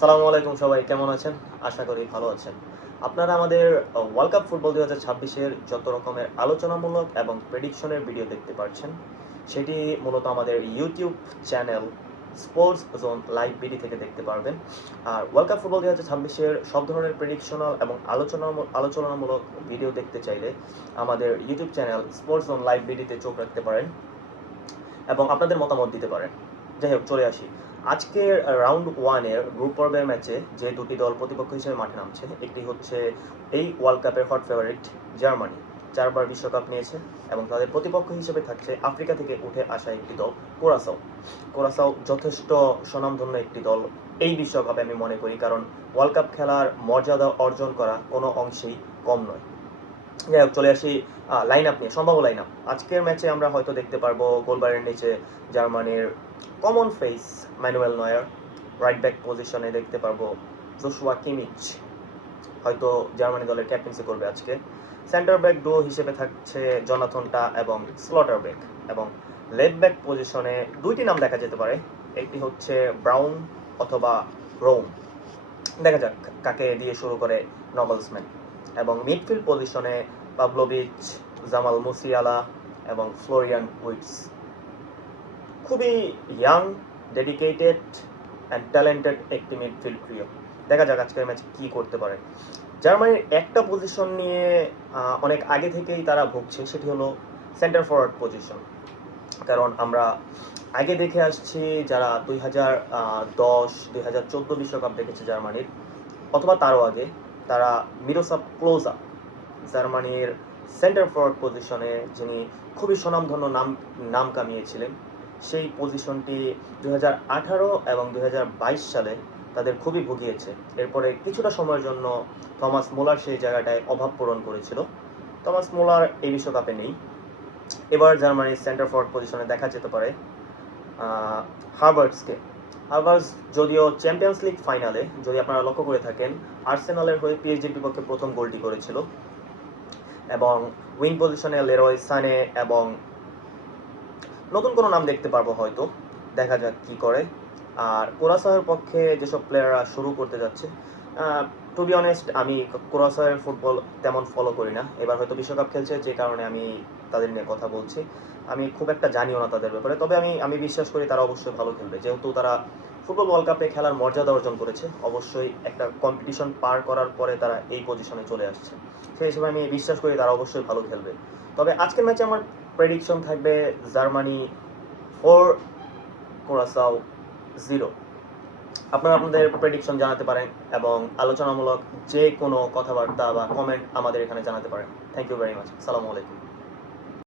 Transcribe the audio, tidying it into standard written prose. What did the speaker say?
সালামু আলাইকুম সবাই, কেমন আছেন? আশা করি ভালো আছেন। আপনারা আমাদের ওয়ার্ল্ড কাপ ফুটবল 2026-এর যত রকমের আলোচনামূলক এবং প্রেডিকশনের ভিডিও দেখতে পাচ্ছেন, সেটি মূলত আমাদের YouTube channel sports zone live BD থেকে দেখতে পারবেন। আর ওয়ার্ল্ড কাপ ফুটবল 2026-এর সব ধরনের প্রেডিকশনাল এবং আলোচনামূলক ভিডিও দেখতে চাইলে আমাদের YouTube channel sports zone live বিডিতে চোখ রাখতে পারেন এবং আপনাদের মতামত দিতে পারেন। যাই হোক, চলে আসি আজকের রাউন্ড ওয়ানের গ্রুপ পর্বের ম্যাচে। যে দুটি দল প্রতিপক্ষ হিসেবে মাঠে নামছে, একটি হচ্ছে এই ওয়ার্ল্ড কাপের হট ফেভারিট জার্মানি, 4বার বিশ্বকাপ নিয়েছে, এবং তাদের প্রতিপক্ষ হিসেবে থাকছে আফ্রিকা থেকে উঠে আসা একটি দল কোরাসাও যথেষ্ট স্বনামধন্য একটি দল এই বিশ্বকাপে আমি মনে করি, কারণ ওয়ার্ল্ড কাপ খেলার মর্যাদা অর্জন করা কোনো অংশেই কম নয়। যাই হোক, চলে আসি লাইন আপ নিয়ে, সম্ভাব্য লাইন আপ। আজকের ম্যাচে আমরা হয়তো দেখতে পারবো গোলবারের নিচে জার্মানির common face Manuel Neuer, right back পজিশনে দেখতে পারবো জোশুয়া কিমিচ, হয়তো জার্মানি দলের ক্যাপ্টেন্সি করবে আজকে। সেন্টার ব্যাক ডো হিসেবে থাকছে জনাথনটা এবং স্লটার ব্যাক, এবং লেফট ব্যাক পজিশনে দুইটি নাম দেখা যেতে পারে, একটি হচ্ছে ব্রাউন অথবা রোম, দেখা যাক কাকে দিয়ে শুরু করে নগলসম্যান। এবং মিডফিল্ড পজিশনে পাভলোভিচ, জামাল মুসিয়ালা এবং ফ্লোরিয়ান উইটস। খুবই ইয়াং, ডেডিকেটেড অ্যান্ড ট্যালেন্টেড একটি মিডফিল্ড ট্রিও। দেখা যাক আজকের ম্যাচে কী করতে পারে। জার্মানির একটা পজিশন নিয়ে অনেক আগে থেকেই তারা ভুগছে, সেটি হলো সেন্টার ফরওয়ার্ড পজিশন। কারণ আমরা আগে দেখে আসছি, যারা 2010-2014 বিশ্বকাপ দেখেছে জার্মানির, অথবা তারও আগে, তারা মিরোসাভ ক্লোজা, জার্মানির সেন্টার ফরওয়ার্ড পজিশনে যিনি খুবই স্বনামধন্য নাম কামিয়েছিলেন, সেই পজিশনটি 2018 এবং 2022 সালে তাদের খুবই ভুগিয়েছে। এরপরে কিছুটা সময়ের জন্য থমাস মুলার সেই জায়গাটায় অভাব পূরণ করেছিল। থমাস মুলার এই বিশ্বকাপে নেই। এবার জার্মানির সেন্টার ফরওয়ার্ড পজিশনে দেখা যেতে পারে হার্বার্টসকে। হার্বার্টস যদিও চ্যাম্পিয়ন্স লিগ ফাইনালে, যদি আপনারা লক্ষ্য করে থাকেন, আর্সেনালের হয়ে পিএসজির বিপক্ষে প্রথম গোলটি করেছিল। এবং উইং পজিশনে লেরয় সানে এবং নতুন কোনো নাম দেখতে পারবো হয়তো, দেখা যাক কি করে। আর কোরাসাওয়ের পক্ষে যেসব প্লেয়াররা শুরু করতে যাচ্ছে, টু বি অনেস্ট, আমি কোরাসাওয়ের ফুটবল তেমন ফলো করি না। এবার হয়তো বিশ্বকাপ খেলছে, যে কারণে আমি তাদের নিয়ে কথা বলছি। আমি খুব একটা জানিও না তাদের ব্যাপারে, তবে আমি বিশ্বাস করি তারা অবশ্যই ভালো খেলবে, যেহেতু তারা ফুটবল ওয়ার্ল্ড কাপে খেলার মর্যাদা অর্জন করেছে। অবশ্যই একটা কম্পিটিশন পার করার পরে তারা এই পজিশনে চলে আসছে, সেই হিসেবে আমি বিশ্বাস করি তারা অবশ্যই ভালো খেলবে। তবে আজকের ম্যাচে আমার প্রেডিকশন থাকবে জার্মানি 4, কোরাসাও 0। আপনারা আপনাদের প্রেডিকশন জানাতে পারেন এবং আলোচনামূলক যে কোনো কথাবার্তা বা কমেন্ট আমাদের এখানে জানাতে পারেন। Thank you very much. আসসালামু আলাইকুম।